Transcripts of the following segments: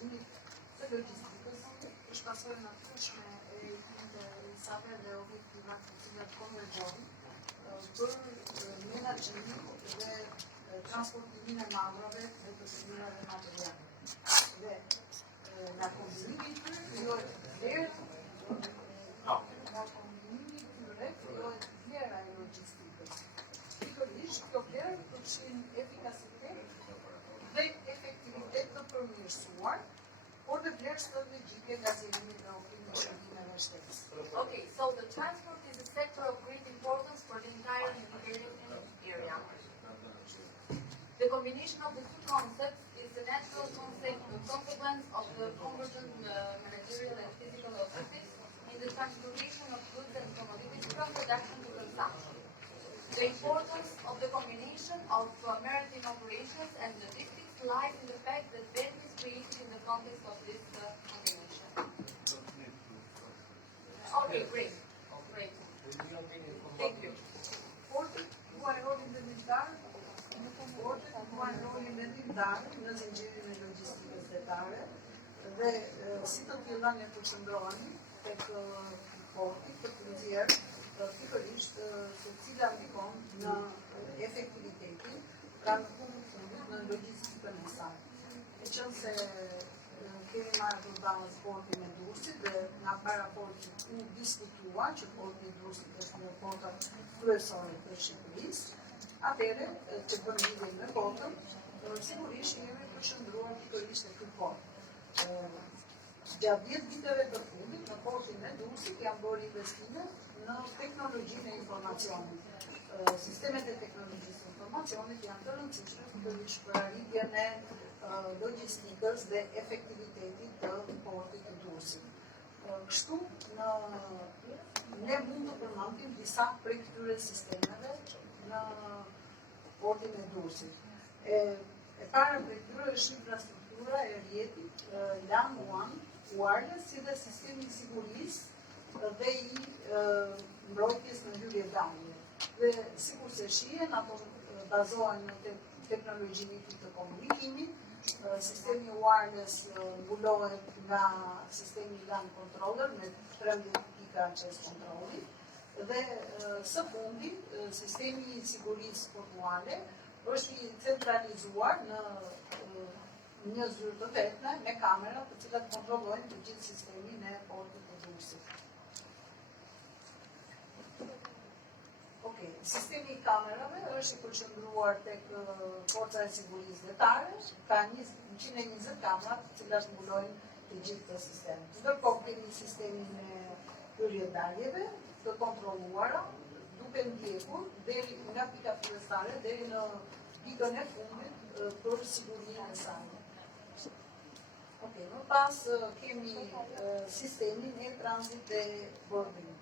menaxhimit të logjistikës është pasojë natyrshme e interesave dhe objektivat të cilat konvergjojnë për menaxhimin dhe transportimin e malrave dhe të çmimeve materiale. Dhe nga kombinimi i tyre krijohet vlera e logjistikës. Pikërisht, kjo vlerë përfshin efikasitet dhe efektivitet të përmirësuar, por dhe vlerë strategjike nga zgjerimi dhe ofrimi i shërbimeve shtesë. Okay, so the transport is a sector of great importance for the entire Mediterranean area. The combination of the two concepts is the natural consequence of the convergent managerial and physical objectives in the transportation of goods and commodities from production to consumption. The importance of the combination of maritime operations and logistics lies in the fact that value is created in the context of this combination. Okay, great. Great. Thank you. Portet luajnë rolin vendimtar në zinxhirin e logjistikës detare dhe si të tilla ne përqendrohemi tek porti për të nxjerrë pikërisht se cila ndikon në efektivitetin, pra në fundit në logjistikën e saj. Meqense kemi marrë përballës portin e Durrësit dhe nga para portit u diskutua që porti i Durrësit është një portat kryesore të Shqipërisë, atëherë të bëjmë lidhje me portën, sigurisht jemi përqendruar pikërisht te ky port. Gjatë 10 viteve të fundit në portin e Durrësit janë bërë investime në teknologjinë e informacionit. Sistemet e teknologjisë e informacionit janë të rëndësishme pikërisht për arritjen e logjistikës dhe efektivitetit të portit të Durrësit. Kështu ne mund të përmendim disa prej këtyre sistemeve në portin e Durrësit. E para prej tyre është infrastruktura e rrjetit LAN One wireless, si dhe sistemi i sigurisë dhe i mbrojtjes në hyrje dalje. Dhe sikur se shihen, ato bazohen në teknologjinë të komunikimit. Sistemi wireless mbulohet nga sistemi LAN controller me 13 pika access kontrolli dhe së fundi sistemi i sigurisë portuale është i centralizuar në një zyrë të vetme me kamera të cilat kontrollojnë të gjithë sistemin e portit të Durrësit. Sistemi i kamerave është i përqendruar tek forca e sigurisë detare, ka 120 kamera të cilat mbulojnë të gjithë të sistem. Ndërkohë kemi sistemin e hyrje-daljeve të kontrolluara, duke ndjekur deri nga pika fillestare deri në pikën e fundit për sigurinë e saj. Më pas kemi sistemin e transit dhe boarding.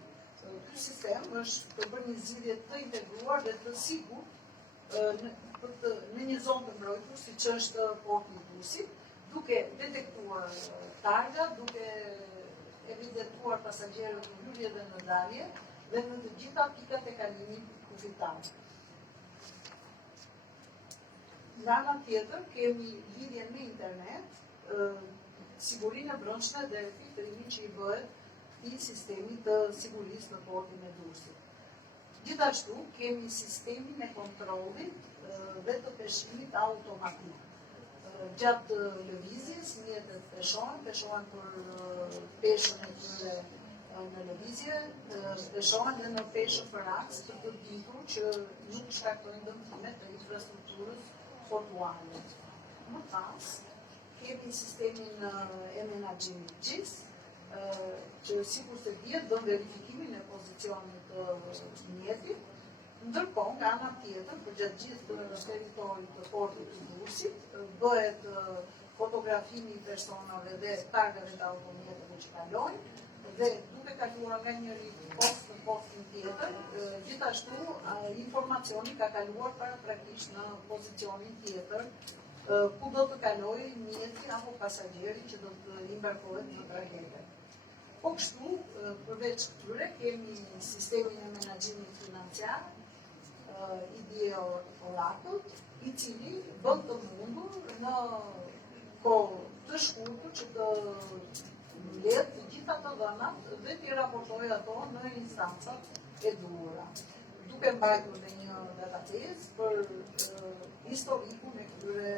Ky sistem është të bërë një zgjidhje të integruar dhe të sigurt në një zonë të mbrojtur, siç është porti i Durrësit, duke detektuar targa, duke evidentuar pasagjerët në hyrje dhe në dalje dhe në të gjitha pikat e kalimit kufitar. Nga ana tjetër kemi lidhjen me internet, sigurinë e brendshme dhe filtrimin që i bëhet i sistemit të sigurisë në portin e Durrësit. Gjithashtu kemi sistemin e kontrollit dhe të peshimit automatik. Gjatë lëvizjes mjetet peshohen për peshën e tyre në lëvizje, peshohen dhe në peshën për aks të ditur që nuk shkaktojnë dëmtime të infrastrukturës portuale. Më pas kemi sistemin e menaxhimit GIS, që sikur se dihet bën verifikimin e pozicionit të mjetit, ndërkohë nga ana tjetër përgjatë gjithë territorit të portit të Durrësit bëhet fotografimi i personave dhe targave të automjeteve që kalojnë dhe duke kaluar nga njëri post në postin tjetër, gjithashtu informacioni ka kaluar paraprakisht në pozicionin tjetër ku do të kalojë mjeti apo pasagjeri që do të imbarkohet në trajekte. Po kështu, përveç këtyre, kemi sistemin e menaxhimit financiar, IDE Oracle, i cili bën të mundur në kohë të shkurtër që të mbledh të gjitha të dhënat dhe t'i raportojë ato në instancat e duhura. Duke mbajtur në një database për historikun e këtyre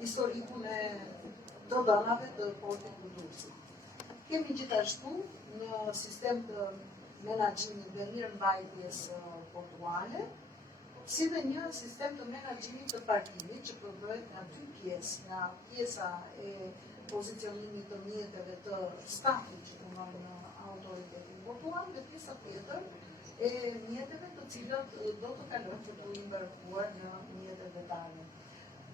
historikun e të dhënave të portit të Durrësit. Kemi gjithashtu në sistem të menaxhimit dhe mirëmbajtjes portuale, si dhe një sistem të menaxhimit të parkimit që përbëhet nga dy pjesë, nga pjesa e pozicionimit të mjeteve të stafit që punon në autoritetin portual dhe pjesa tjetër e mjeteve të cilat do të kalojnë për të embarkuar në mjetet vetare.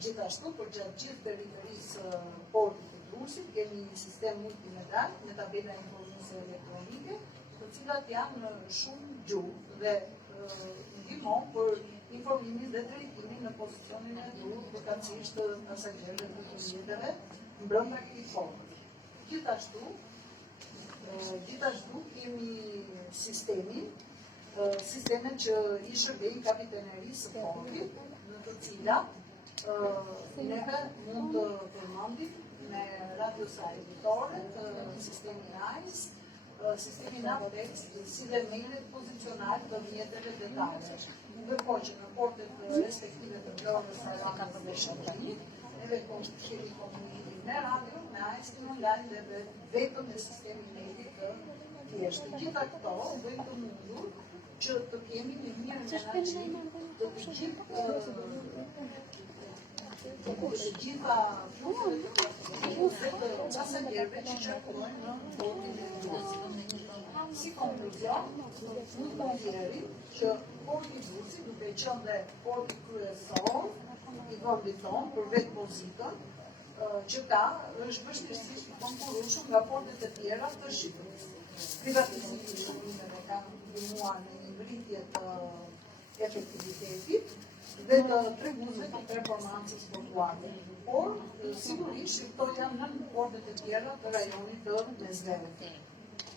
Gjithashtu, për gjatë gjithë periferisë portit të Durrësit, kemi një sistem multimedial me tabela informuse elektronike, të cilat janë shumë gjuhë dhe ndihmon për informimin dhe drejtimin në pozicionin e duhur përkatësisht të pasagjerëve të mjeteve brenda këtij porti. Gjithashtu kemi sistemin që i shërbejnë kapitenerisë së portit, në të cilat neve mund të përmendim me radiosa editore të sistemi NICE, sistemi Navtex, si dhe mailet pozicional të mjeteve detale. Ndërkohë që në portet respektive të Vlorës, Tiranës dhe Shqipërisë, neve kemi komunikim me radio, me AIS-in online dhe vetëm me sistemin mailit të thjeshtë. Gjitha këto bëjnë të mundur që të kemi një mirë menaxhim të të gjitha flukëve të pasagjerëve që qarkullojnë në portin e Durrësit. Si konkluzion, mund të nxjerrim që porti i Durrësit, duke qenë dhe porti kryesor i vendit tonë për vetë pozitën që ka, është vështirësisht i konkurrueshëm nga portet e tjera të Shqipërisë. Privatizimi i shërbimeve ka ndihmuar në një ngritje të efektivitetit dhe të treguesve të performancës portuare. Por, sigurisht, këto janë në portet e tjera të rajonit të Mesdheut.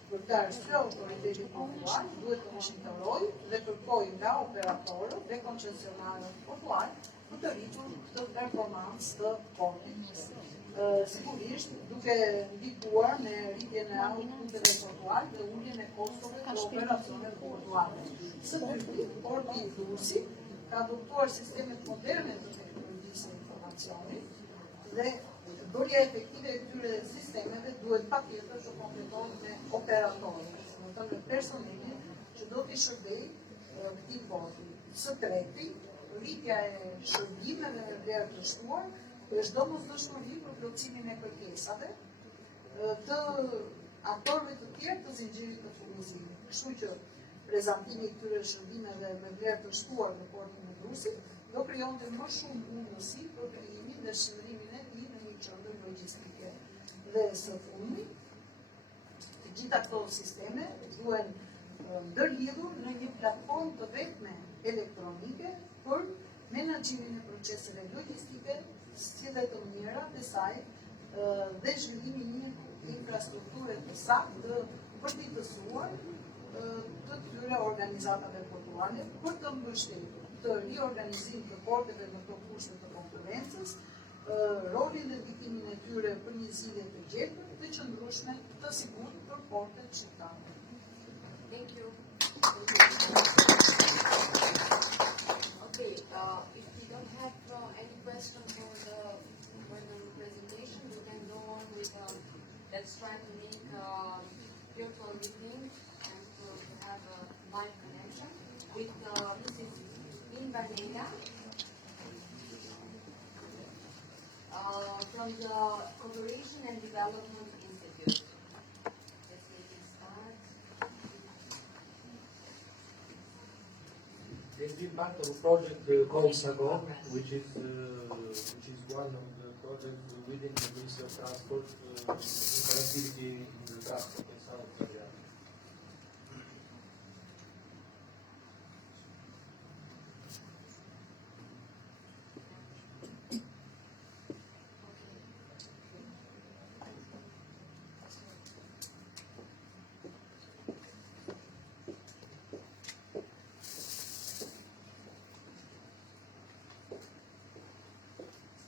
Për këtë arsye, autoriteti portuar duhet të monitorijë dhe kërkojë nga operatorët dhe koncesionarët portuar për të rritur këtë performancë të portit. Sigurisht, duke ndikuar në rritjen e outputeve portuar dhe uljen e kostove të operacioneve portuare. Së dyti, porti i Durrësit ka adoptuar sistemet moderne të teknologjisë së informacionit dhe bërja efektive e këtyre sistemeve duhet patjetër të kompletohet me operatorët, do të thënë personelin që do t'i shërbejë këtij porti. Së treti, rritja e shërbimeve dhe të shtuar është domosdoshmëri për plotësimin e kërkesave të aktorëve të tjerë të zinxhirit të furnizimit. Kështu që prezantimi i këtyre shërbimeve me vlerë të shtuar në portin e Durrësit do krijonte më shumë mundësi për krijimin dhe shndrimin e tij në një qendër logjistike. Dhe së fundi, të gjitha këto sisteme duhen ndërlidhur në një platformë të vetme elektronike për menaxhimin e proceseve logjistike, si dhe të mira të saj dhe zhvillimin e një infrastrukture të saktë të përtitësuar të këtyre organizatave portuale për të mbështetur të riorganizim të porteve në të kushte të konkurrencës, rolin dhe ndikimin e tyre për një zgjidhje të gjetër dhe qëndrueshme të sigurt për portet shqiptare. Thank you. Okay, if we don't have any questions for the presentation, we can go on with let's try to make virtual meeting and to have a live connection with Mrs. Invanega from the Cooperation and Development Institute. Let's make it start. They've been part of a project called SAGO, which is one of the projects within the Ministry of Transport in connectivity in the transport in South Korea.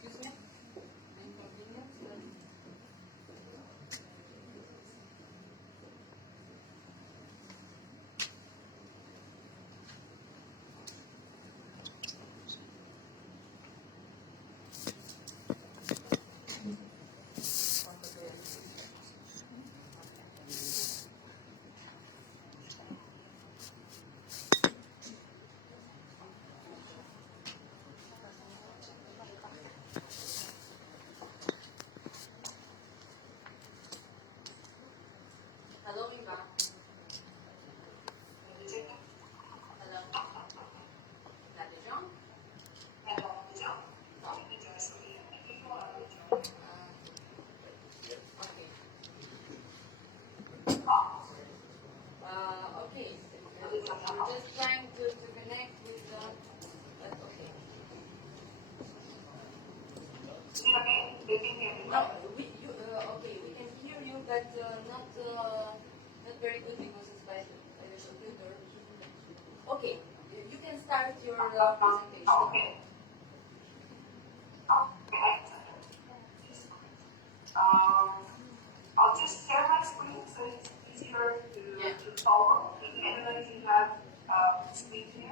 Excuse me? start your presentation. Okay. I'll just share my screen so it's easier to follow. I don't know if you have screen here.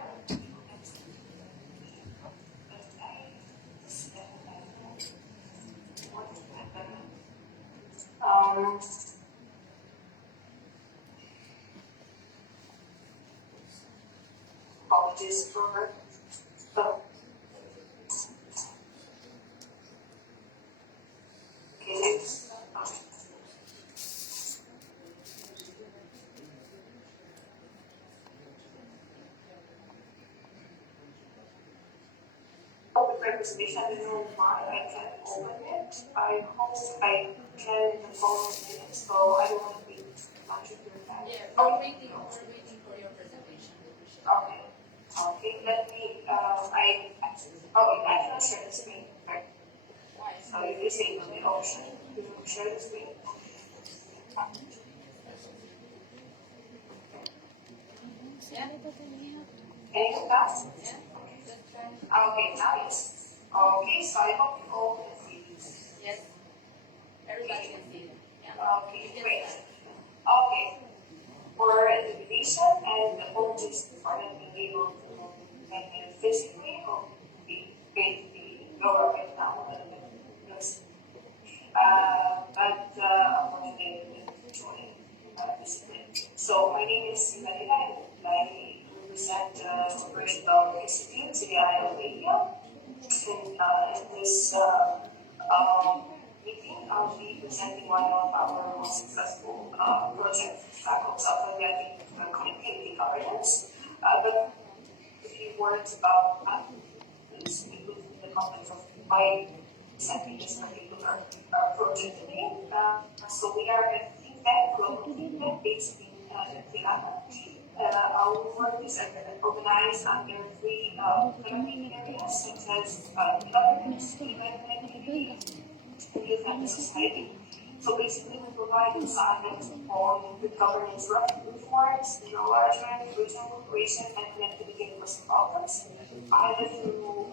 Apologies for presentation. I don't know why I can't open it. I hope I can follow it, so I don't want to be much of your time. Yeah, we're waiting for your presentation. Okay. Okay, let me, I cannot share the screen, right? Why? So you disable the option to share the screen. Yeah? Anything else? Yeah? Just try. Okay, now yes. Okay, so I hope you all can see this. Yes. Everybody can see it. Yeah. Okay, You can great. start. Okay. For the invitation and apologies for not being able to make it physically or be lower right now. Yes. But unfortunately, join physically. So my name is Marina and I represent the Corporation of ECYST, CDI Albania. In this meeting, I'll be presenting one of our most successful projects called Self-Organic Connectivity Governance. But a few words about that, please, in the context of why presenting this particular project today. So we are a think tank, global think tank based in Tirana. Our work is organized under three therapeutic areas, such as governance, connectivity, and youth and society. So basically, we provide insights on the governance reforms, enlargement, regional cooperation, and connectivity in Western Balkans, either through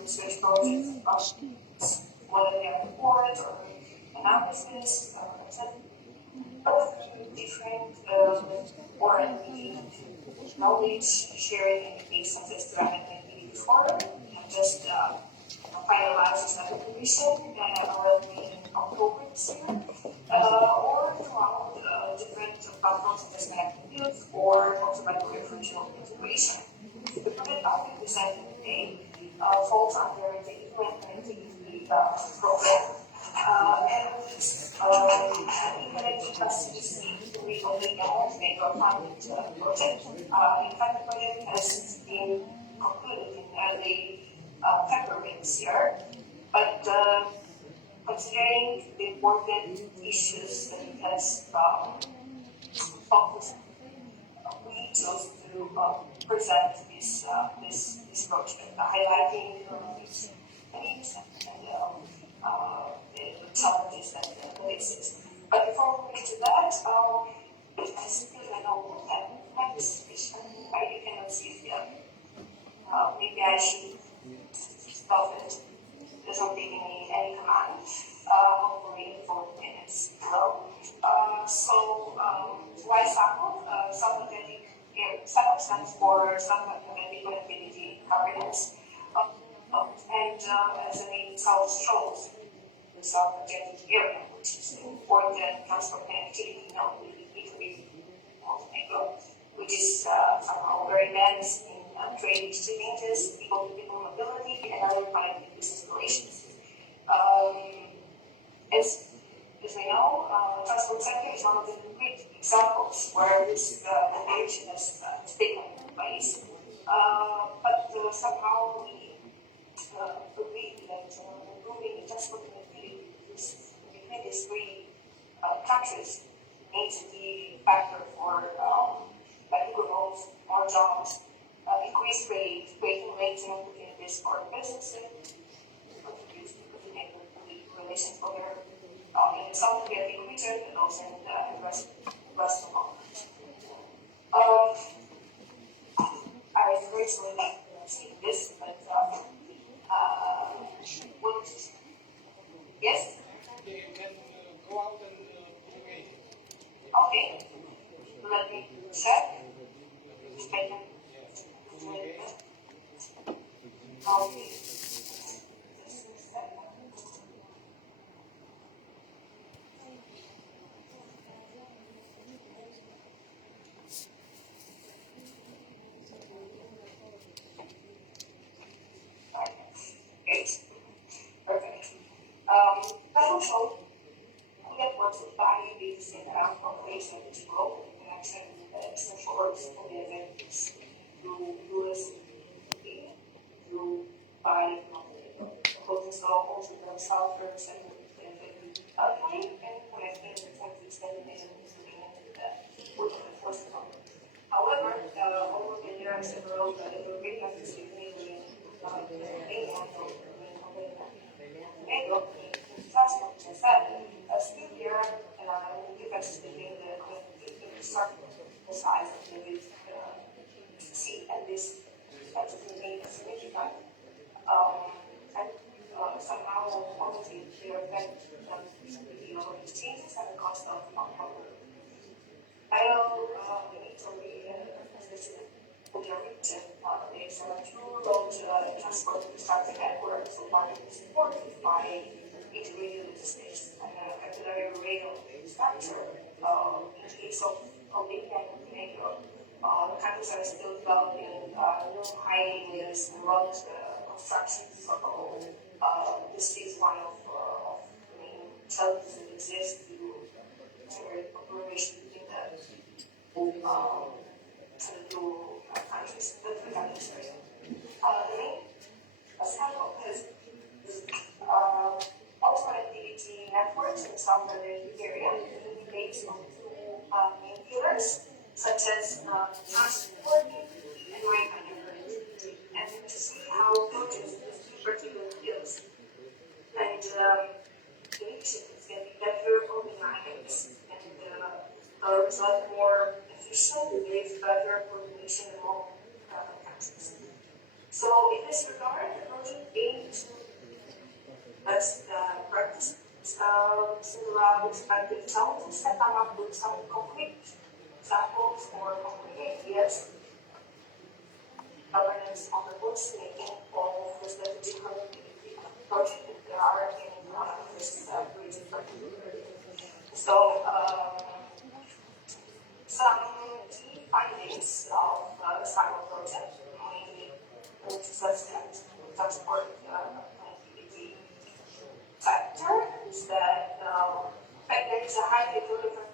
research projects, whether they are reports or analysis, different R&D knowledge sharing techniques such as connectivity forum, and just finalizes that information already in October this year, or throughout different platforms such as Connected Youth or also by regional integration. The project I will present today falls under the Equal Connectivity program. Connected us we only make a pilot project. In fact, the project has been concluded in early February this year. But considering the important issues that it has focused, we chose to present this project, highlighting its needs and the challenges that exist. But before we get to that, I simply know that my presentation, you cannot see it yet. Maybe I should stop it. There's not giving me any command. Hopefully in 4 minutes. Why SACO? SACO stands for Self-Organic Connectivity Governance. And as the name itself shows, the Self-Organic area, which is important transport connectivity between Montenegro, which is somehow very advanced in trade exchanges, people-to-people mobility, and other connected business relations. As we know, transport sector is one of the concrete examples where this innovation has taken place. But somehow we agree that improving the transport connectivity between these three countries needs to be a factor for better growth, more jobs, increased trade, creating rates and opportunities for businesses, contributes to the relations for their in the South-Atlantic region and also in the rest of the world. I refer obviously not see this, but we'll just, yes? Okay, you can go out and wait. Okay. Let me check. Okay. Okay. Great. Perfect. Financial networks of value based in population to grow and connection essential works for the events through US through by closing store also the South Center and connecting the countries that they with the first one. However, over the years several European countries still here, difference between the size of the C and this actually is significant. And somehow, obviously, they affect the changes and the cost of I know Italy we are region is a two-road transport infrastructure network, so part of is supported by integrated logistics and capillary rail structure. In case of Albania and Montenegro, countries are still developing new highways and road construction. So this is one of the main challenges that exist to generate cooperation between the two countries, the three countries. The main sample is also connectivity networks in South area based on two main pillars, such as transporting and rate management. And to see how projects in these particular fields and initiatives can be better organized and result more efficient with better coordination among countries. So in this regard, the project aims to best practice similar respective challenges and come up with some concrete examples or concrete ideas. Governance on the books making all of the strategic projects that there are in this region. So some key findings of the cycle project, mainly consistent transport connectivity factor, is that there is a highly prolific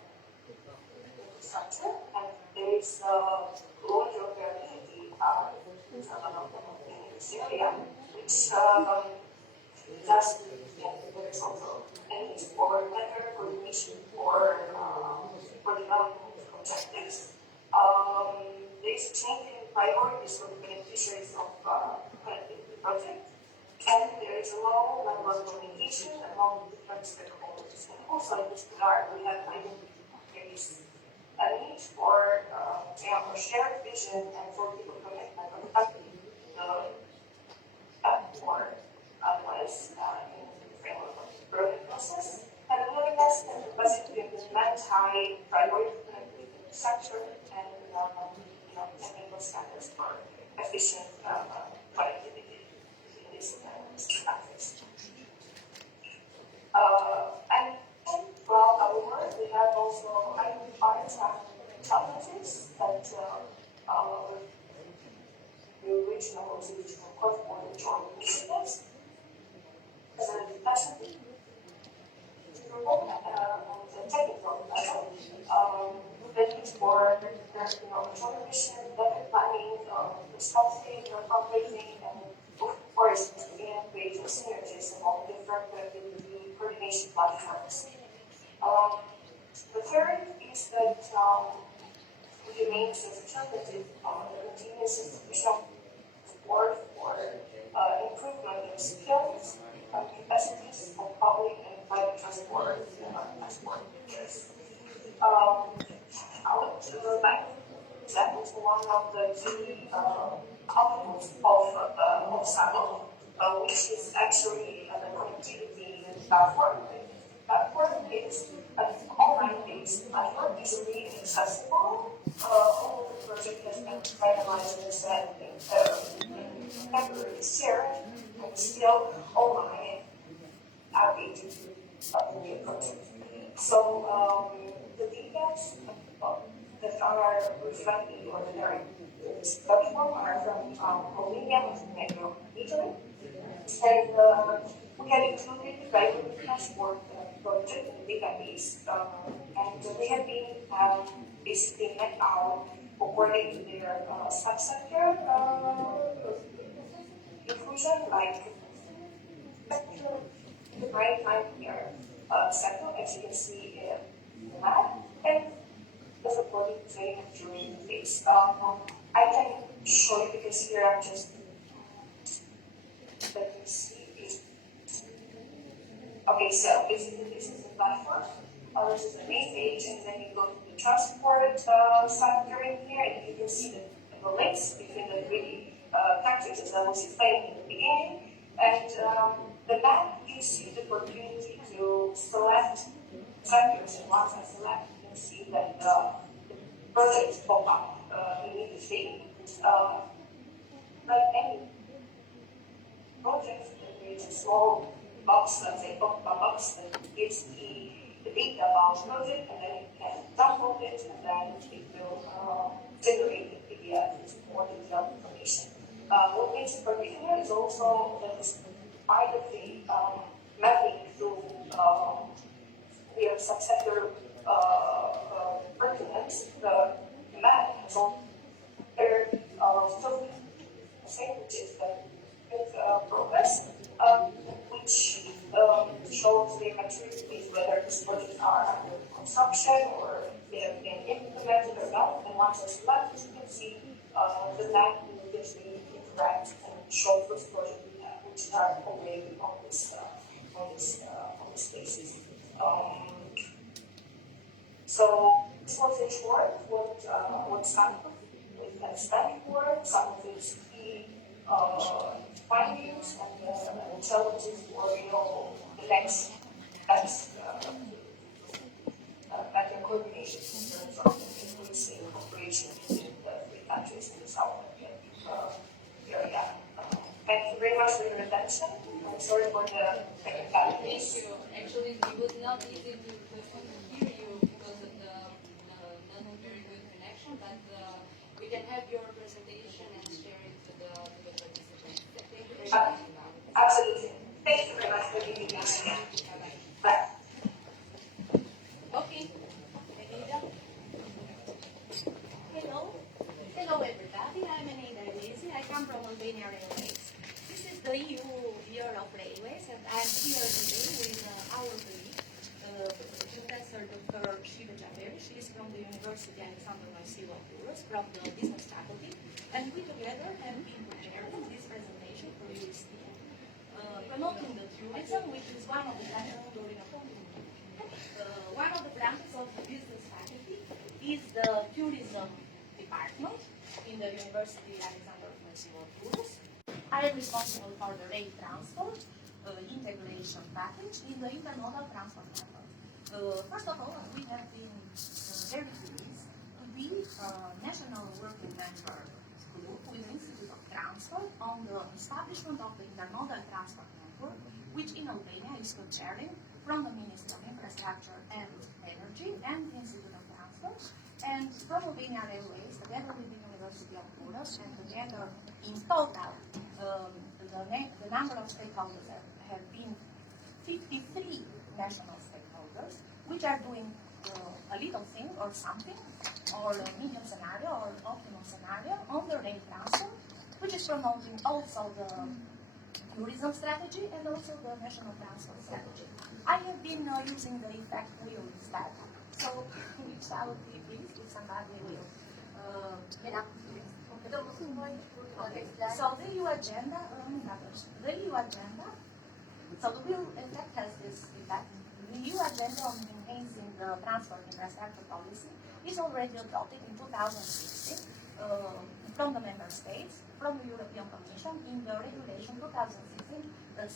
infrastructure and there is low interoperability in this area, which thus there is also a need for better coordination for development objectives. There is changing priorities for the beneficiaries of connectivity project, and there is a low level of communication among different stakeholders. And also in this regard, we have identified there is a need for a shared vision and for people commitment of the company for otherwise in the framework of the growing process, and the willingness and capacity to implement high priority infrastructure and technical standards for efficient connectivity in these countries. And throughout our work, we have also identified some challenges that the regional cross-border joint initiatives as an discussion on the technical level. The need for information, better planning, responsive, fundraising, and of course, creating synergies among different connectivity coordination platforms. The third is that it remains as alternative continuous institutional support for improvement of skills, capacities of public and private transport users. I'll example one of the key competence of SACO, which is actually the connectivity platform. Platform is an online-based platform, easily accessible. All of the project has been finalized in February this year, and still online outdated project. So the details that are reflected or that are in this platform are from Romania, Montenegro, Italy, and we have included the driver transport project in the database, and they have been basically mapped out according to their subsector inclusion, like the maritime here sector, as you can see in the map, and the supporting training during the phase. I can show you because here I'm just let me see. Okay, so basically this is the platform. This is the main page, and then you go to the transport sector in here, and you can see the links between the three countries, as I was explaining in the beginning. And the map gives you the opportunity to select sectors, and once I select, you can see that the projects pop up immediately. Like any project, there is a small box, let's say box that gives the data about the project, and then you can download it, and then it will generate the PDF with more detailed information. What makes it particular is also that it's part of the mapping through the subsector pertinence. The map has all there filtering, which is the progress, which shows the maturity, whether these projects are under construction or they have been implemented or not. And once it's selected, you can see the map immediately interact and show which projects which are already on this basis. So this was in short what some of it can stand for, some of its key findings and challenges for the next steps better coordination in terms of increasing cooperation between the three countries in the South area. Thank you very much for your attention. I'm sorry for the technicalities. Thank you. Actually, it was not easy to hear you because of the not very good connection, but we can have your presentation and share it to the participants. Thank you very much. Absolutely. Thank you very much for giving me this. Bye. Okay. Hello everybody, I'm Anita Elisi. I come from Albania Railways. This is the EU Year of Railways, and I'm here today with our colleague, Professor Dr. Shiva Javeri. She is from the University Alexander Mysilopoulos from the business faculty, and we together have been preparing this presentation for ECYST, promoting the tourism, which is one of the one of the branches of the business faculty is the tourism department in the University Alexander Mysilopoulos. I am responsible for the rail transport integration package in the intermodal transport network. First of all, we have been very pleased to be a national working member group with the Institute of Transport on the establishment of the intermodal transport network, which in Albania is co-chairing from the Ministry of Infrastructure and Energy and the Institute of Transport, and from Albania Railways, together with the University of Poulos, and together in total, the number of stakeholders have been 53 national stakeholders, which are doing a little thing or something, or a medium scenario or optimal scenario on the rail transport, which is promoting also the tourism strategy and also the national transport strategy. I have been using the effect wheel instead, so which I would be pleased if somebody will get up to it. Okay. So the EU agenda, so the wheel effect has this effect. The EU agenda on enhancing the transport infrastructure policy is already adopted in 2016 from the member states. from the European Commission in the Regulation 2016-758,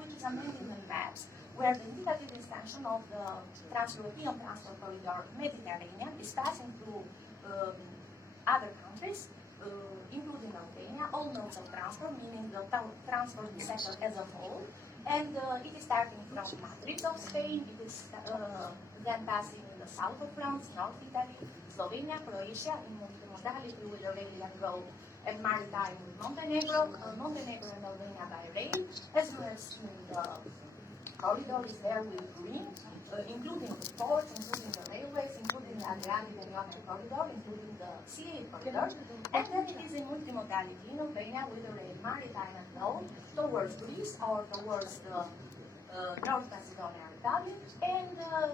which is amending the maps, where the indicative extension of the Trans-European Transport Corridor Mediterranean is passing through other countries, including Albania, all modes of transport, meaning the transport sector as a whole. And it is starting from Madrid of Spain, it is then passing in the south of France, North Italy, Slovenia, Croatia, in multimodality with a regular road and maritime with Montenegro and Albania by rail, as well as in the corridor is there with green, including the ports, including the railways, including the Adriatic and Ionian corridor, including the sea corridor, and then it is in multimodality in Albania with the rail maritime and road towards Greece or towards the North Macedonia Republic, and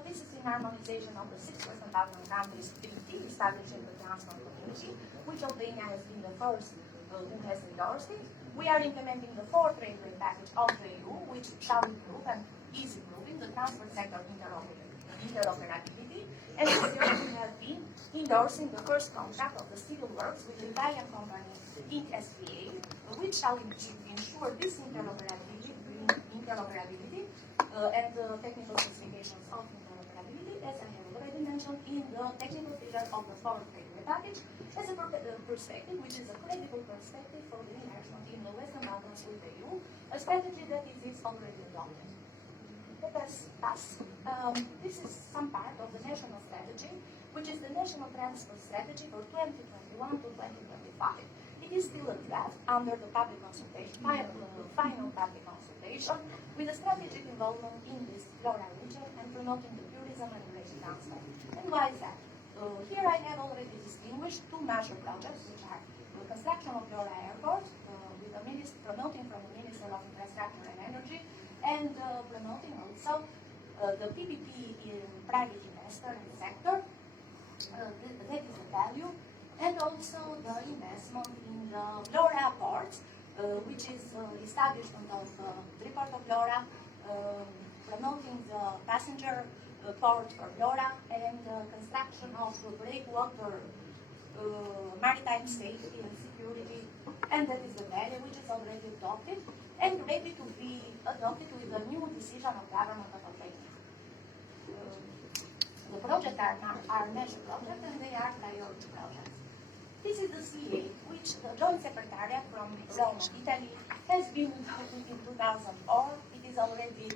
this is in harmonization of the 6% Balkan countries treaty establishing the transport community, which Albania has been the first who has endorsed it. We are implementing the fourth railway package of the EU, which shall improve and is improving the transport sector interoperability, and we have been endorsing the first contract of the civil works with the Italian company ECYST, which shall ensure this interoperability and the technical specifications of interoperability, as I have already mentioned, in the technical figure of the fourth railway package, as a perspective, which is a credible perspective for the enlargement in the Western Balkans with the EU, a strategy that is already adopted. Let us pass. This is some part of the national strategy, which is the National Transport Strategy for 2021 to 2025. It is still a draft under the public consultation, final public consultation, with a strategic involvement in this Flora region and promoting the tourism and related transport. And why is that? Here I have already distinguished two major projects, which are the construction of Flora Airport, with the promoting from the Minister of Infrastructure and Energy, and promoting also the PPP in private investor and sector. That is the value, and also the investment in the Flora port, which is established on the report of Flora, promoting the passenger port for Flora, and construction of the breakwater maritime safety and security, and that is the value which is already adopted and ready to be adopted with a new decision of government of Albania. The projects are major projects and they are priority projects. This is the CA, which the Joint Secretariat from Rome, Italy, has been in 2004. It is already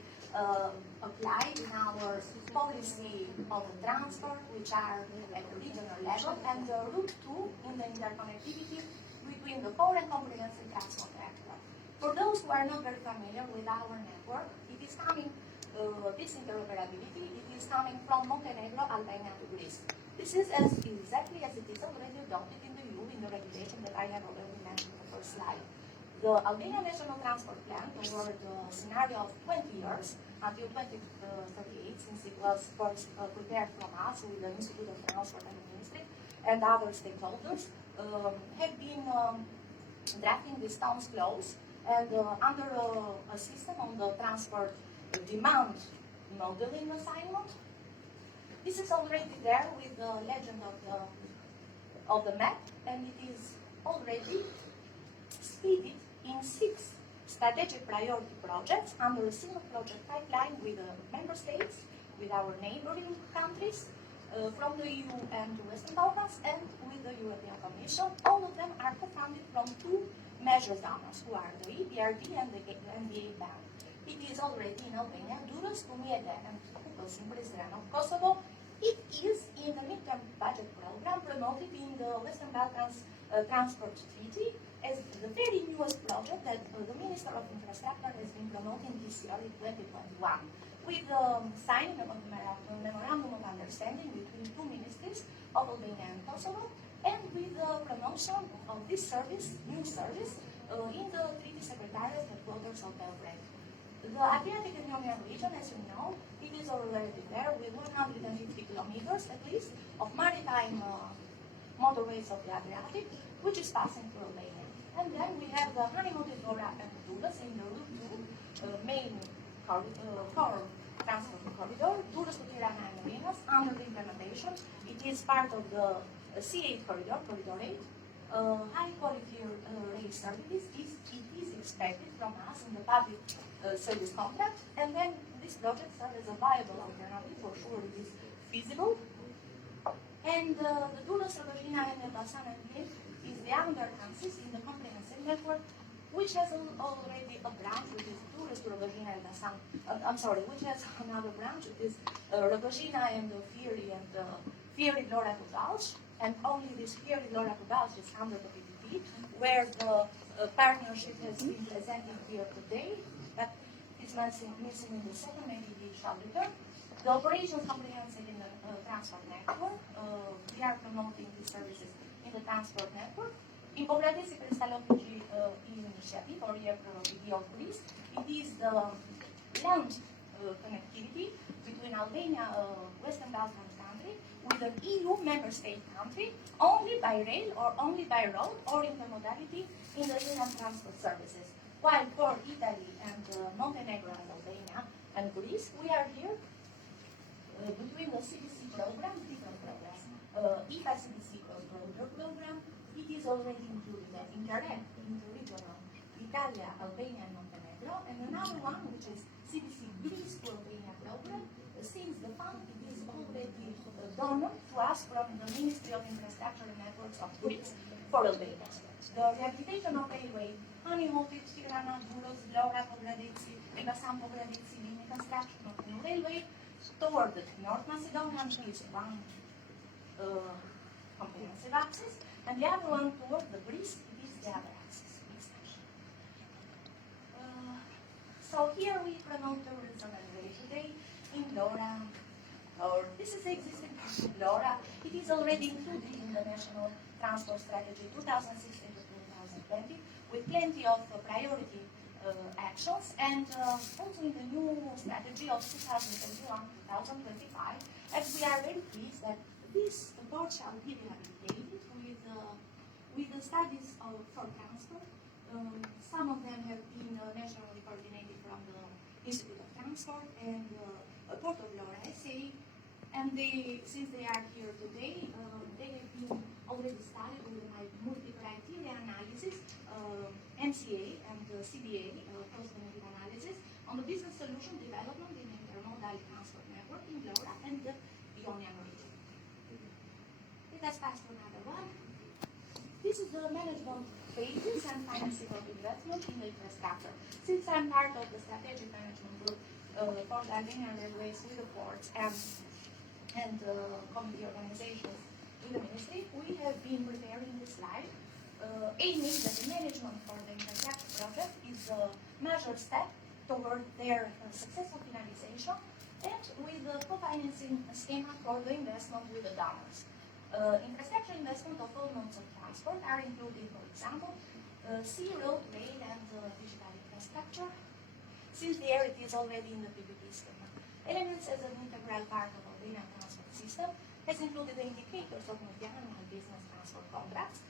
applied in our policy of transport, which are at the regional level, and the Route 2 in the interconnectivity between the core and comprehensive transport network. For those who are not very familiar with our network, it is coming, this interoperability, it is coming from Montenegro, Albania to Greece. This is exactly as it is already adopted in the EU in the regulation that I have already mentioned in the first slide. The Albania National Transport Plan toward the scenario of 20 years until 2038, since it was first prepared from us with the Institute of Transport and Ministry and other stakeholders, have been drafting these towns close and under a system on the transport demand modeling assignment. This is already there with the legend of the map, and it is already split in 6 strategic priority projects under a single project pipeline with the member states, with our neighboring countries, from the EU and the Western Balkans, and with the European Commission. All of them are co-funded from 2 major donors, who are the EBRD and the NBA Bank. It is already in Albania, Durrës, Kumiede, and Kukës in Prizren of Kosovo. It is in the midterm budget program promoted in the Western Balkans Transport Treaty as the very newest project that the Minister of Infrastructure has been promoting this year in 2021, with signing of a memorandum of understanding between 2 ministries of Albania and Kosovo, and with the promotion of this service, new service, in the Treaty Secretariat headquarters of Belgrade. The Adriatic and Ionian region, as you know, it is already there with 150 kilometers at least of maritime motorways of the Adriatic, which is passing through Albania. And then we have the Honeymoon-Flora and Durrës in the Route 2 main core transport corridor, Durrës to Tirana and Arenas, under the implementation. It is part of the C8 corridor, Corridor 8, high quality rail services it is expected from us in the public service contract, and then this project serves as a viable alternative. For sure it is feasible. And the Durrës Rogojina and Elbasan is the other axis in the comprehensive network, which has already a branch, which is Durrës Rogojina and Elbasan. Which has another branch, which is Rogojina and Fieri Lora Gulch, and only this Fieri Lora Gulch is under the PPP, where the partnership has been presented here today, but it's missing in the second ADB chapter. The operations comprehensive in the transport network. We are promoting these services in the transport network. Υποκρατήσει κρυσταλλοπική initiative or EFPD of Greece. It is the land connectivity between Albania, Western Balkan country, with an EU member state country, only by rail or only by road or intermodality in the inland transport services. While for Italy and Montenegro and Albania and Greece, we are here between the CBC program, different programs. ECYST program, it is already included in Interreg, interregional, Italia, Albania, and Montenegro, and another one, which is CBC Greece to Albania program, since the fund is already donated to us from the Ministry of Infrastructure and Networks of Greece for Albania. The rehabilitation of railway, Honeymoted, Tirana, Durrës, Lora, Pogradeci, Elbasan, Pogradeci, linear construction of new railway toward the North Macedonia, which is one comprehensive axis, and the other one toward the Greece is the other axis. So here we promote tourism and rail today in Lora, or this is the existing part of Lora. It is already included in the National Transport Strategy 2016 to 2020 with plenty of priority actions, and also in the new strategy of 2021-2025, as we are very pleased that this port shall be rehabilitated with the studies for transport. Some of them have been nationally coordinated from the Institute of Transport and Port of Lora SA, and since they are here today, they have been already studied with my multi-criteria analysis, MCA and CBA, cost-benefit analysis, on the business solution development in intermodal transport network in Lora and the Ionian region. Let us pass to another one. This is the management phases and financing of investment in the infrastructure. Since I'm part of the strategic management group for the Albanian Railways with the ports and community organizations with the ministry, we have been preparing this slide, aiming that the management for the infrastructure project is a measured step toward their successful finalization, and with the co-financing schema for the investment with the donors. Infrastructure investment of all modes of transport are included, for example, sea, road, rail, and digital infrastructure, since there it is already in the PPP schema. Elements as an integral part of Albanian transport system has included the indicators of multi-annual business transport contracts.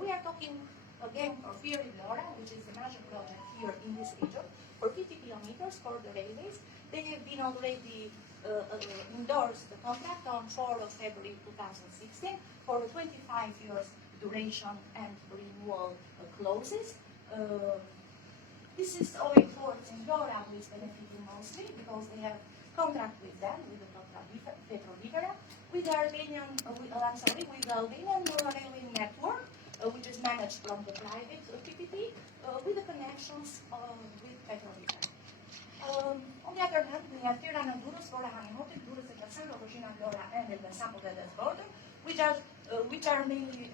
We are talking again for Fieri Lora, which is the major project here in this region, for 50 kilometers for the railways. They have been already endorsed the contract on 4th of February 2016 for a 25 years duration and renewal clauses. This is only ports in Lora who is benefiting mostly because they have contract with them, with the Petrovivera, with the Albanian, with the Albanian railway network, which is managed from the private PPP, with the connections with Petrovivera. On the other hand, we have Tirana, Durrës, Lora, Honeymoted, Durrës, Elbasan, Rogojina, Lora, and Elbasan Pogradeci border, which are mainly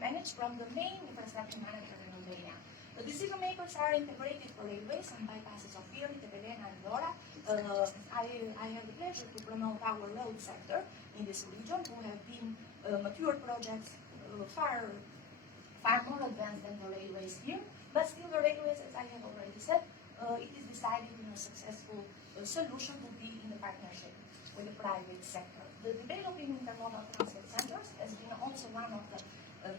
managed from the main infrastructure manager in Albania. The decision makers are integrated for railways and bypasses of Fieri, Tepelena, and Lora. I have the pleasure to promote our road sector in this region, who have been mature projects far more advanced than the railways here. But still, the railways, as I have already said, it is decided in a successful solution to be in the partnership with the private sector. The developing intermodal transport centers has been also one of the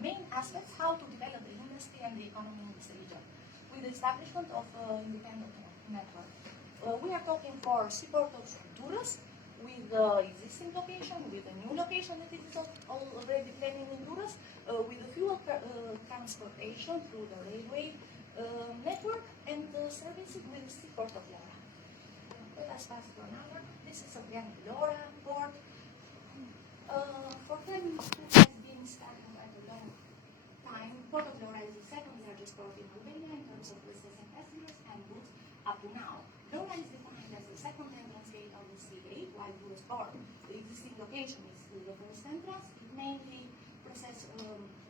main aspects how to develop the industry and the economy in this region, with the establishment of independent network. We are talking for seaport of Durrës, with the existing location, with the new location that is already planning in Honduras, with the fuel transportation through the railway network, and the services with the seaport of Laura. Let us pass to another. This is again Laura port. For them, who has been standing at a long time, Port of Laura is the second largest port in Albania in terms of processing passengers and goods up to now. Laura is defined as the second entrance gate of the sea gate, while Honduras Port, the existing location, is the first entrance. It mainly processes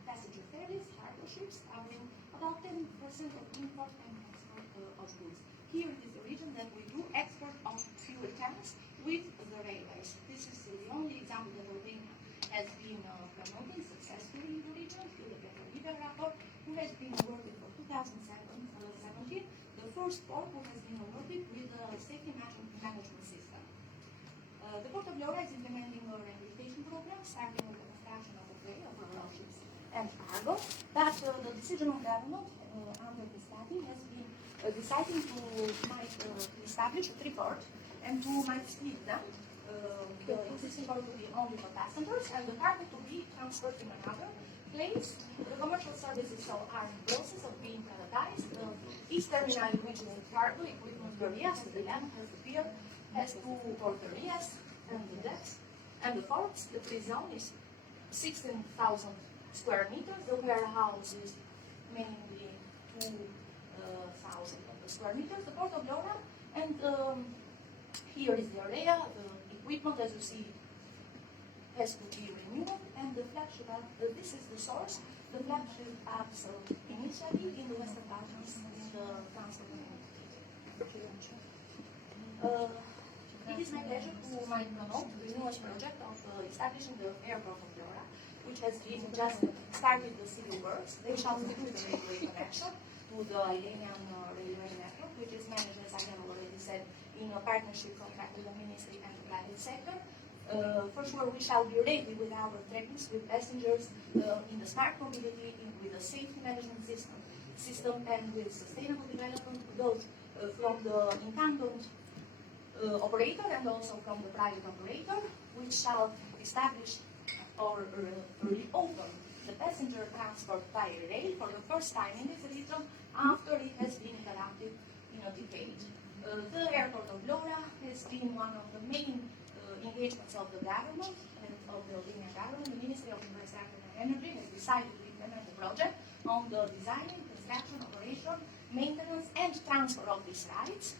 passenger ferries, cargo ships, covering about 10% of import and export of goods. Here it is the region that we do export of fuel tanks with the railways. This is the only example that Albania has been promoting successfully in the region through the Petrolibera report, who has been awarded for 2017, the first port who has been awarded with the safety management system. The Port of Laura is implementing a rehabilitation program, starting with the construction of a way of ships and cargo, but the decision of government under the study has been deciding to establish a three-port and to split them. The existing port will be only for passengers and the cargo to be transferred to another place. The commercial services are in process of being privatized. Each terminal, which is the cargo equipment area, so the land has the pier, has two port areas and the decks and the ports. The free zone is 16,000 square meters. The warehouse is mainly 2,000 square meters. The Port of Laura, and here is the area. The equipment, as you see, has to be renewed, and the flagship app, this is the source. The flagship apps initially in the Western Balkans in the transport community. It is my pleasure to promote the newest project of establishing the airport of Laura, which has been just started the civil works. They shall include the railway connection to the Albanian railway network, which is managed, as I have already said, in a partnership contract with the ministry and the private sector. For sure, we shall be ready with our trains, with passengers, in the smart mobility, with the safety management system, and with sustainable development, both from the incumbent operator and also from the private operator, which shall establish or reopen the passenger transport by rail for the first time in this region after it has been interrupted in a decade. The airport of Laura has been one of the main engagements of the government and of the Albanian government. The Ministry of Infrastructure and Energy has decided to implement the project on the design, construction, operation, maintenance, and transfer of these rights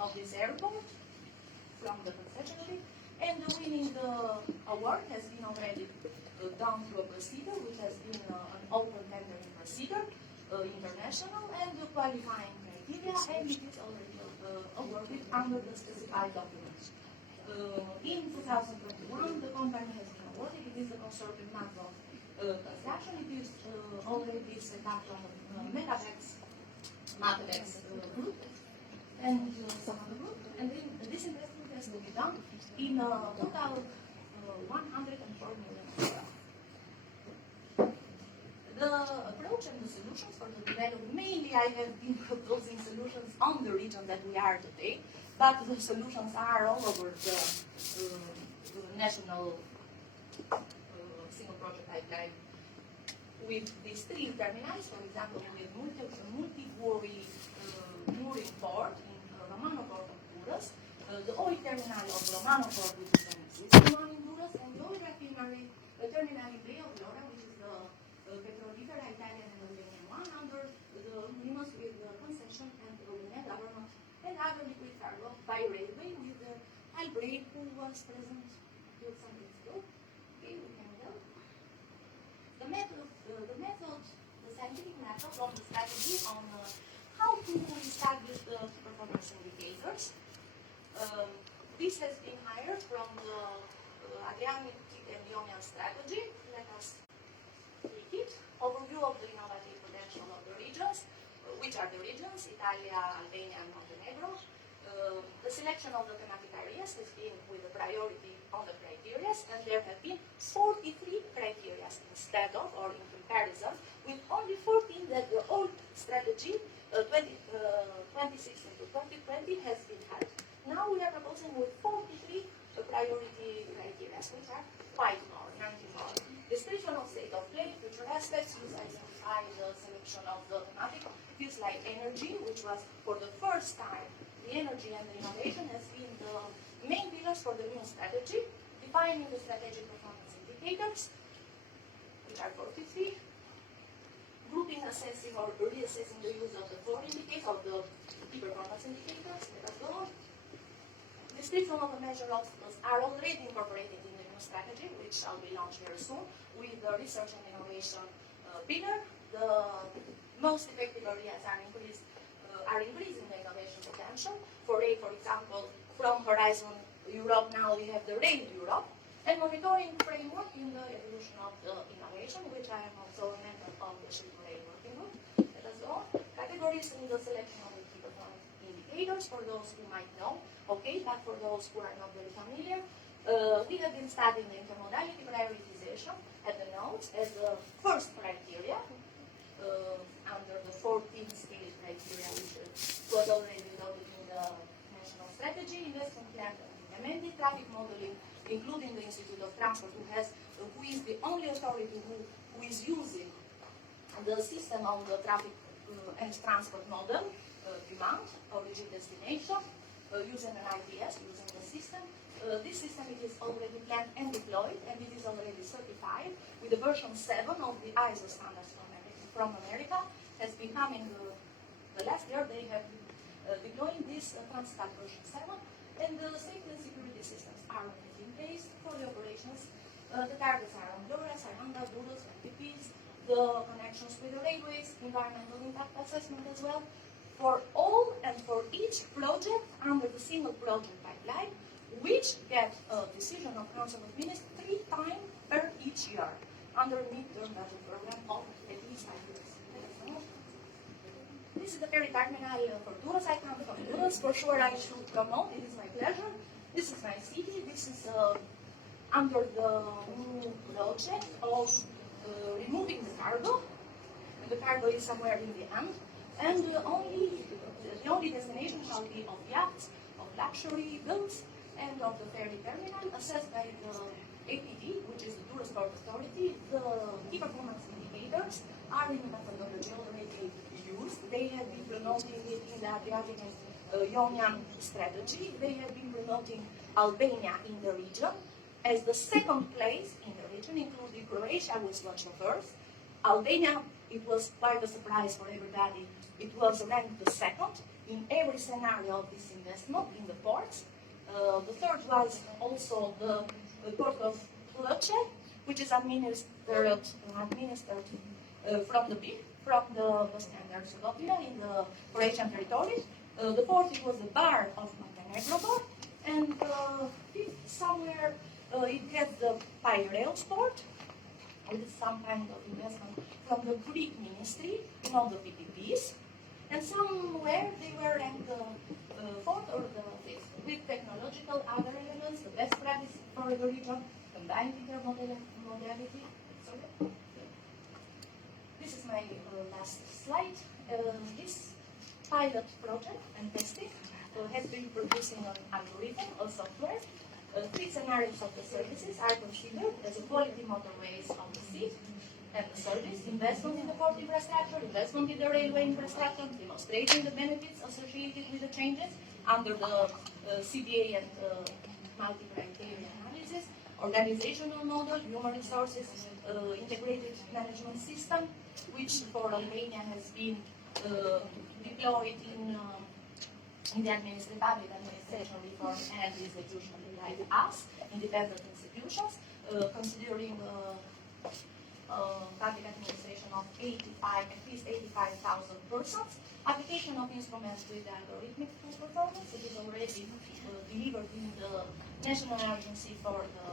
of this airport from the concessionary. And winning the award has been already done through a procedure, which has been an open tendering procedure, international, and the qualifying criteria, and it is already awarded under the specified documents. In 2021, the company has been awarded. It is the consortium Magno construction. It is already set up on the Metavex group and some other group. And then this investment has to be done in a total 104 million. The approach and the solutions for the development, mainly I have been proposing solutions on the region that we are today, but the solutions are all over the national single project pipeline. With these three terminals, for example, with multi-quarry mooring port in Romano Port of Honduras, the oil terminal of Romano Port, which is an existing one in Honduras, and the oil refinery terminal in Bay of Laura, which is the Petrolibera Italian and Albanian one, under the agreements with the concession and the Romanian government, and other liquid cargo by railway with the Albraid, who was present till some weeks ago. Okay, we can go. The scientific method of the strategy on how to establish the key performance indicators. This has been hired from the Adriatic and Ionian strategy. Let us take it. Overview of the innovative potential of the regions. Which are the regions? Italia, Albania, and Montenegro. The selection of the thematic areas has been with the priority on the criteria, and there have been 43 criteria instead of, or in comparison, with only 14 that the old strategy 2016 to 2020 has been had. Now we are proposing with 43 selection of the thematic fields like energy, which was for the first time, the energy and the innovation has been the main pillars for the new strategy, defining the strategic performance indicators, which are 43, grouping, assessing, or reassessing the use of the four indicators, of the key performance indicators, let us go on. Description of the measure obstacles are already incorporated in the new strategy, which shall be launched very soon, with the research and innovation pillar. The most effective areas are increasing the innovation potential. For example, from Horizon Europe now we have the RAID Europe, and monitoring framework in the evolution of the innovation, which I am also a member of the RAID working group. Let us go on. Categories in the selection of the key performance indicators, for those who might know, okay, but for those who are not very familiar, we have been studying the intermodality prioritization at the nodes as the first criteria under the 14th scale criteria, which was already loaded in the national strategy, investment plan, and amended traffic modeling, including the Institute of Transport, who is the only authority who is using the system of the traffic and transport model, demand, origin, destination, using an IPS, using the system. This system it is already planned and deployed, and it is already certified with the version 7 of the ISO standards from America. Has been coming the last year. They have been deploying this Transcat version 7, and the safety and security systems are already in place for the operations. The targets are on DORAs, Aranda, DUROS, MPPs, the connections with the railways, environmental impact assessment as well. For all and for each project under the single project pipeline, which get a decision of Council of Ministers 3 times per each year under a midterm budget program of at least 5 years. This is the ferry terminal for DUROS. I come from DUROS. For sure I should promote, it is my pleasure. This is my city. This is under the new project of removing the cargo. The cargo is somewhere in the end. And the only destination shall be of yachts, of luxury goods, and of the ferry terminal, assessed by the APD, which is the Tourist Port Authority. The key performance indicators are in the methodology already used. They have been promoting it in the Adriatic and Ionian strategy. They have been promoting Albania in the region as the second place in the region, including Croatia, which was the first. Albania, it was quite a surprise for everybody. It was ranked the second in every scenario of this investment in the ports. The third was also the port of Ploče, which is administered from the PIC, from the Bosnia and Herzegovina in the Croatian territory. The fourth, it was the Bar of Montenegro, and fifth, somewhere, it gets the Piraeus port, with some kind of investment from the Greek ministry, the PPPs, and somewhere they were ranked fourth or the fifth, with technological other elements, the best practice for the region, combined intermodality. Sorry. This is my last slide. This pilot project and testing has been producing an algorithm or software. 3 scenarios of the services are considered as a quality motorways of the sea and the service, investment in the port infrastructure, investment in the railway infrastructure, demonstrating the benefits associated with the changes under the CBA and multi-criteria analysis, organizational model, human resources, integrated management system, which for Albania has been deployed in the public administration reform and institution like us, independent institutions, considering public administration of at least 85,000 persons. Application of instruments with algorithmic performance, it is already delivered in the National Agency for the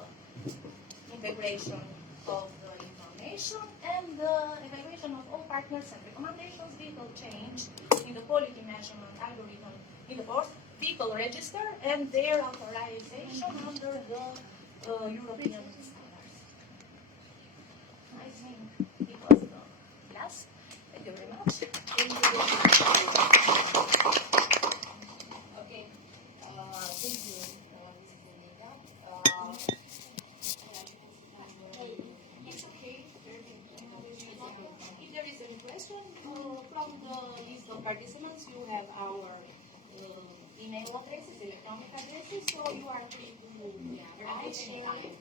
Integration of the Information, and the evaluation of all partners and recommendations, vehicle change in the quality measurement algorithm in the port, vehicle register, and their authorization under the European standards. I think it was the last. Thank you very much. Okay. Thank you, Ms. It's okay. If there is any question. question. From the list of participants, you have our email addresses, electronic addresses, so you are free to write anytime.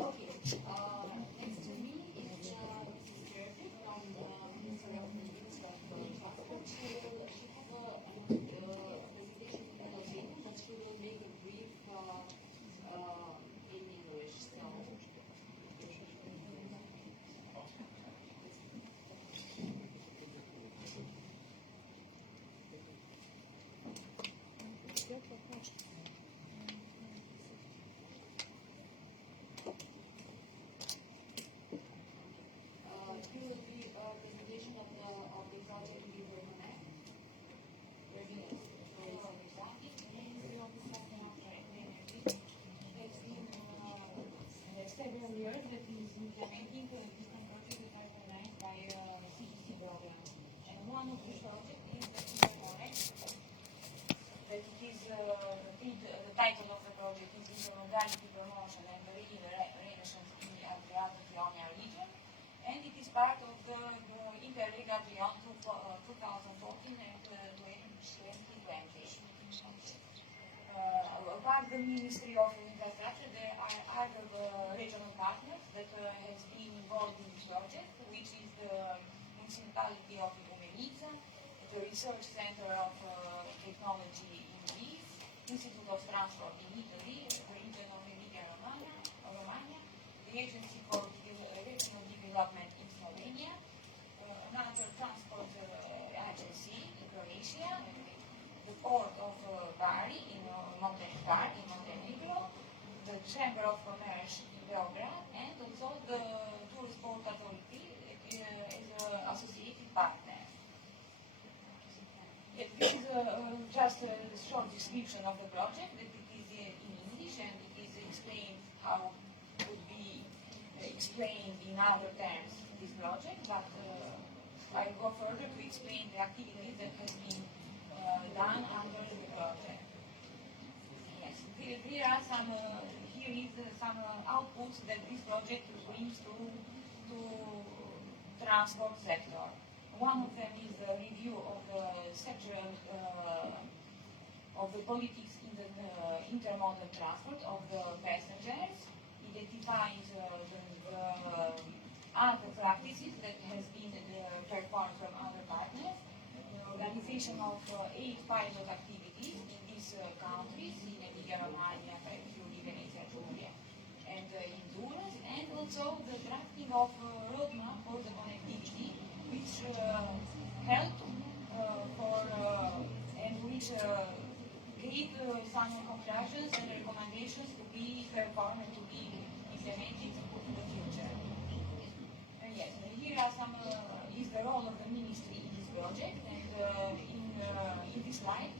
Okay. Next to me is Mrs. Gertie from the Ministry of Transport. She has a presentation in Albanian, but she will make a brief in English. So. Here will be a presentation of the project River Connect. Several years that is implementing this project River Connect by CTC program. And one of the projects is the River Connect. That it is the title of the project is Intermodality Promotion and Relations in the Adriatic-Ionia region. And it is part of the Interreg Adrian 2014 and 2020. Apart the Ministry of Infrastructure, there are other regional partners that has been involved in this project, which is the municipality of Igomenica, the Research Center of Technology in Greece, Institute of Transport in Italy, the region of Emilia-Romagna, the Agency for Regional Development in Slovenia, another transport agency in Croatia, the port of Bari in Montenegro, the Chamber of Commerce in Belgrade, and also the Tourist Port Authority as an associated partner. Yes, this is just a short description of the project, that it is in English and it is explained how could be explained in other terms this project, but I go further to explain the activities that has been done under the project. Yes, here are some. Here is some outputs that this project brings to transport sector. One of them is the review of the sectoral of the politics in the intermodal transport of the passengers, identifies the other practices that has been performed from other partners, organization of 8 pilot activities in these countries, in Emilia-Romagna, Friuli, Venezia, Giulia, and in Durrës, and also the drafting of roadmap for the connectivity, which helped for and which gave some conclusions and recommendations to be performed and to be implemented in the future. Yes, here are some is the role of the ministry in this project, and in this slide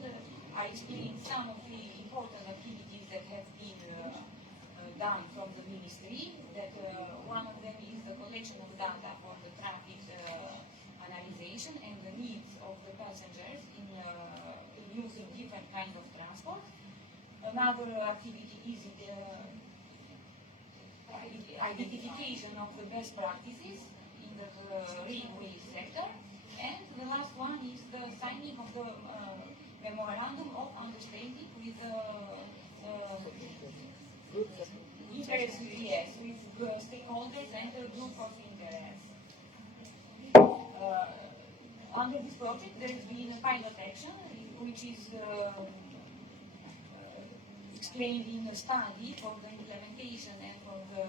I explain some of the important activities that have been done from the ministry. That one of them is the collection of data for the traffic analyzation and the needs of the passengers in using different kinds of transport. Another activity is the identification of the best practices in the railway sector. And the last one is the signing of the memorandum of understanding with interest, yes, with stakeholders and the group of interest. Under this project, there has been a pilot action, which is explained in a study for the implementation and for the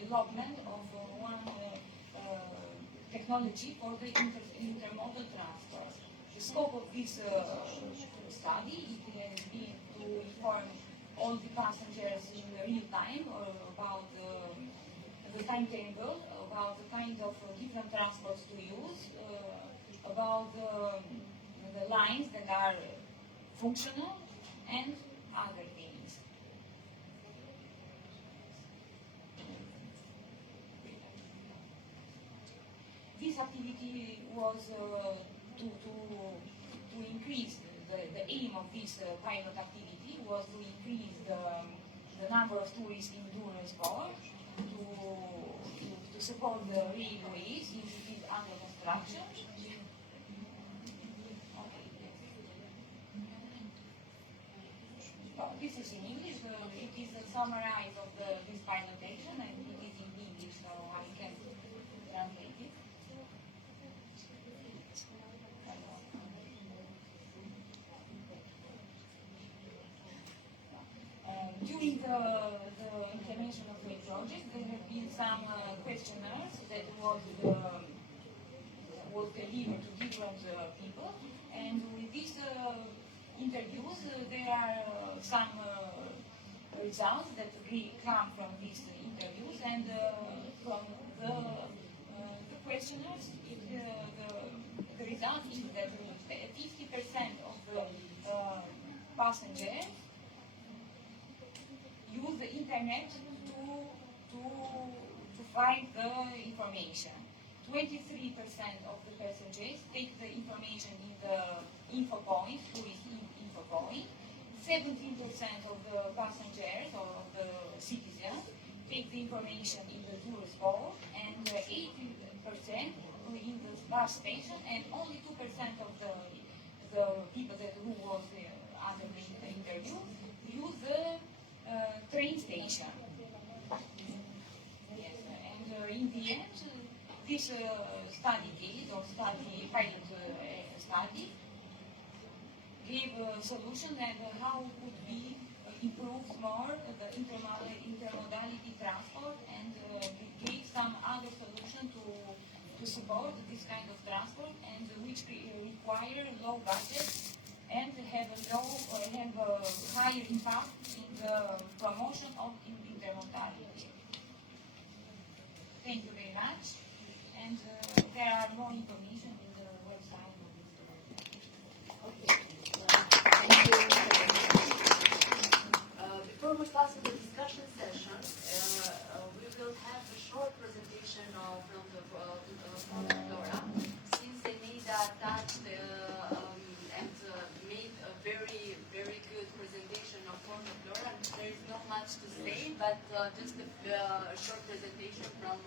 development of one technology for the intermodal transport. The scope of this study has been to inform all the passengers in real time about the timetable, about the kind of different transports to use, about the lines that are functional, and other things. This activity was to increase the aim of this pilot activity was to increase the number of tourists in Durrës port, to support the railways in cities under construction. This is in English. It is a summary of this presentation, and it is in English, so I can translate it. During the implementation of the project, there have been some questionnaires that was delivered to different people, and with these interviews, there are some results that come from these interviews, and from the questionnaires, the result is that 50% of the passengers use the internet to find the information. 23% of the passengers take the information in the info point, tourist info point. 17% of the passengers or of the citizens take the information in the tourist board, and 80% in the bus station, and only 2% of the people who was under the interview use the train station. Yes, and in the end, this study case or pilot study gave a solution and how could be improved more the intermodality transport, and gave some other solution to support this kind of transport, and which require low budget and have a higher impact in the promotion of intermodality. Thank you very much, and there are more information in the website of this project. Okay. Thank you. Before we pass to the discussion session, we will have a short presentation from the Laura, since they made made a very, very good presentation of Laura. There is not much to say, but just a short presentation from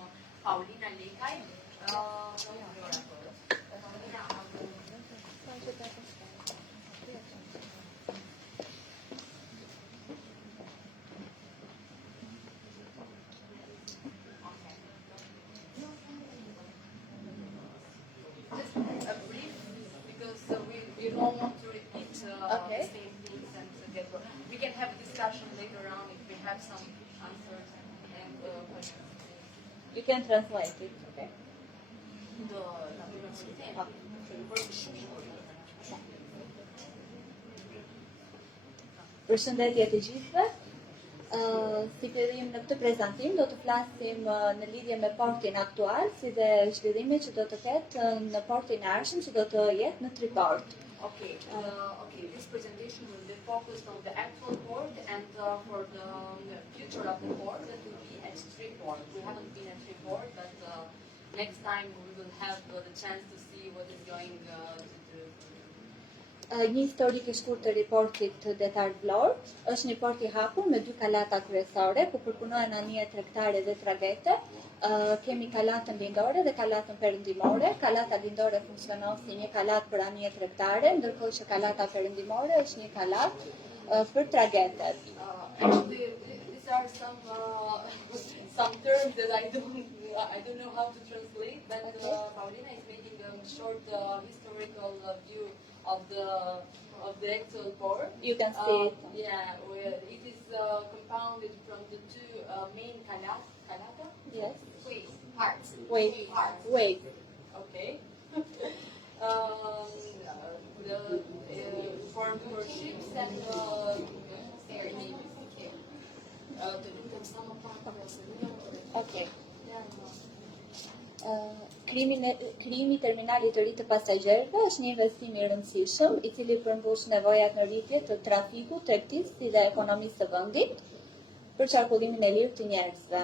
Paulina Lekaj. Laura. Just a brief, because we don't want to repeat the same things and we can have a discussion later on if we have some answers and questions. You can translate it, okay? Përshëndetje të gjithëve. Si fillim në këtë prezantim do të flasim në lidhje me portin aktual, si dhe zhvillimet që do të ketë në portin e ardhshëm, që do të jetë në Triport. Okay, this presentation will be focused on the actual port and for the future of the port that will be at Triport. We haven't been at Triport, but next time we will have the chance to see what is going to do. Një historik e shkurtër të riportit detar Vlorë, është një port I hapur me 2 kalata kryesore, ku përpunohen anije tregtare dhe tragete. Kemi kalatën lindore dhe kalatën perëndimore. Kalata lindore funksionon si një kalat për anije tregtare, ndërkohë që kalata perëndimore është një kalat për tragetet. Actually, these are some terms that I don't know how to translate, but Paulina is making a short historical view of the actual port. You can see it. Yeah, it is compounded from the 2 main kalata. Yes. Parts. Wait. Okay. Formed for ships and Okay. Krijimi I terminalit të ri të pasagjerëve është një investim I rëndësishëm, I cili përmbush nevojat në rritje të trafikut, tregtisë dhe ekonomisë së vendit për qarkullimin e lirë të njerëzve.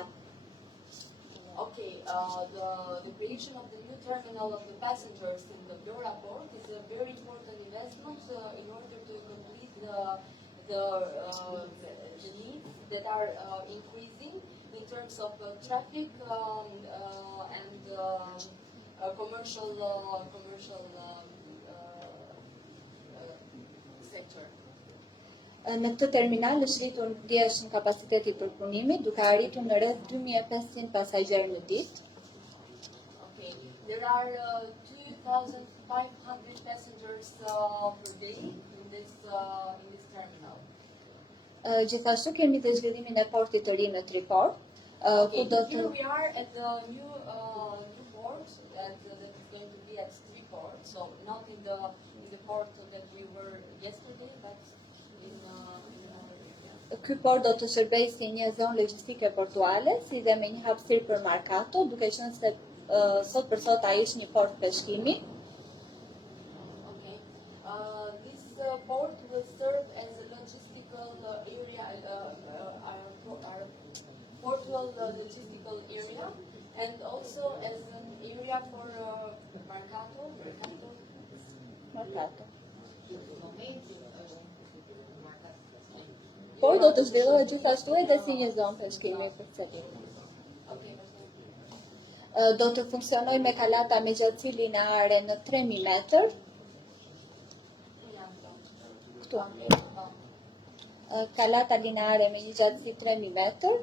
Okay, the creation of the new terminal of the passengers in the Vlora port is a very important investment in order to complete the needs that are increasing in terms of traffic commercial sector. Në këtë terminal është rritur ndjeshëm kapaciteti i përpunimit, duke arritur në rreth 2500 pasagjerë në ditë. Okay. There are 2,500 passengers per day in this terminal. Gjithashtu kemi të zhvillimin e portit të ri në Triport, ku do të Here we are at the new port that is going to be at Triport, so not in the port that we were yesterday, but in Ky port do të shërbejë si një zonë logjistike portuale, si dhe me një hapësirë për Markato, duke qenë se sot për sot ai është një port peshkimi. Okay. This port will serve as a logistical area, portual logistical area, and also as an area for Markato. Por do të zhvillohet gjithashtu edhe si një zonë peshkimi për çelin. Do të funksionojë me kalata me gjatësi lineare në 3000 metër. Këtu. Kalata lineare me një gjatësi 3000 metër.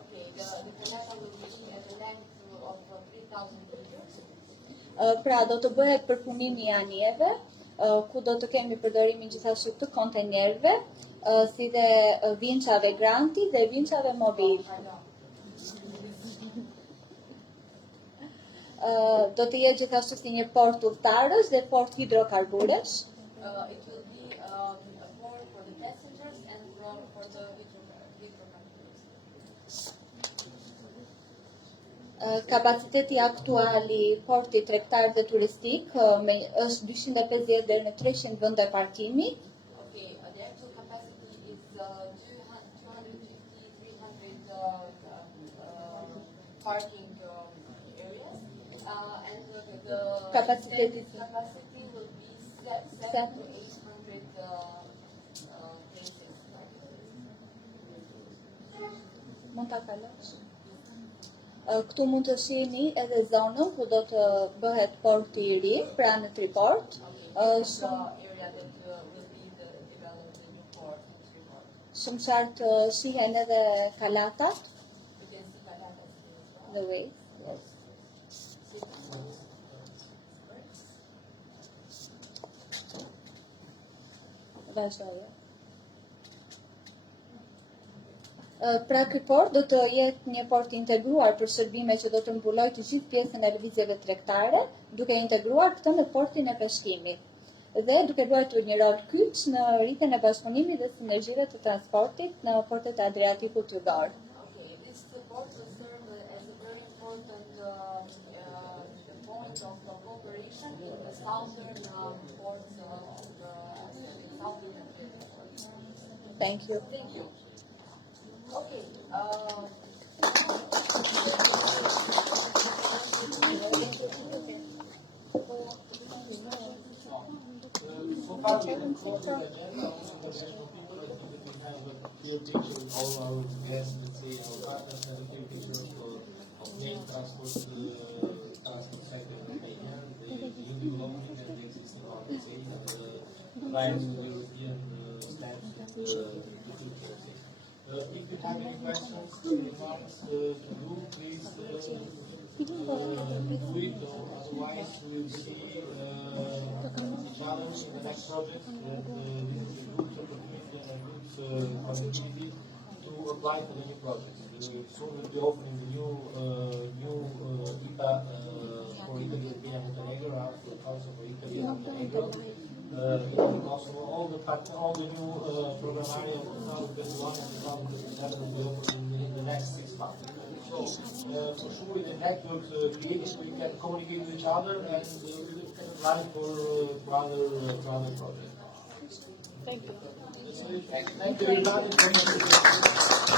Okay, the kalata will be at a length of 3,000 meters. Pra do të bëhet përpunimi i anijeve, ku do të kemi përdorimin gjithashtu të kontenerëve, si dhe vinçave granti dhe vinçave mobil. Do të jetë gjithashtu si një port udhëtarësh dhe port hidrokarburesh. It will be a port for the passengers and for the hydrocarbons. Kapaciteti aktual i portit tregtar dhe turistik është 250 deri në 300 vende parkimi. Okay, the actual capacity is 250-300 parking areas, and the Capacity will be 700 to 800 places. Mund ta kalosh. Këtu mund të shihni edhe zonën ku do të bëhet porti i ri, pra në Triport. Shumë qartë shihen edhe kalatat. The way. Vazhdoje. Pra ky port do të jetë një port integruar për shërbime që do të mbulojë të gjithë pjesën e lëvizjeve tregtare, duke integruar këtë në portin e peshkimit dhe duke luajtur një rol kyç në rritjen e bashkëpunimit dhe sinergjive të transportit në portet e Adriatikut Tudor. Okay, this port will serve as a very important point of cooperation in the southern ports of the southern Adriatic. Thank you. Thank you. Okay. So far we have closed the agenda. We have a clear picture of all our guests, let's say, our partners have a clear picture of main transport sector in Romania, the new development and the existing one, let's say, and clients to European stands to the future. If you have any questions, remarks to you, please do it, or otherwise we will see each other in the next project and this is a good opportunity and a good opportunity to apply for the new project. Soon we'll be opening the new IPA for Italy and Montenegro, also for Italy and Montenegro. Also all the new program area of 2021 and 2027 will be open within the next 6 months. So for sure with the network created we can communicate with each other and we can apply for other projects. Thank you. Thank you.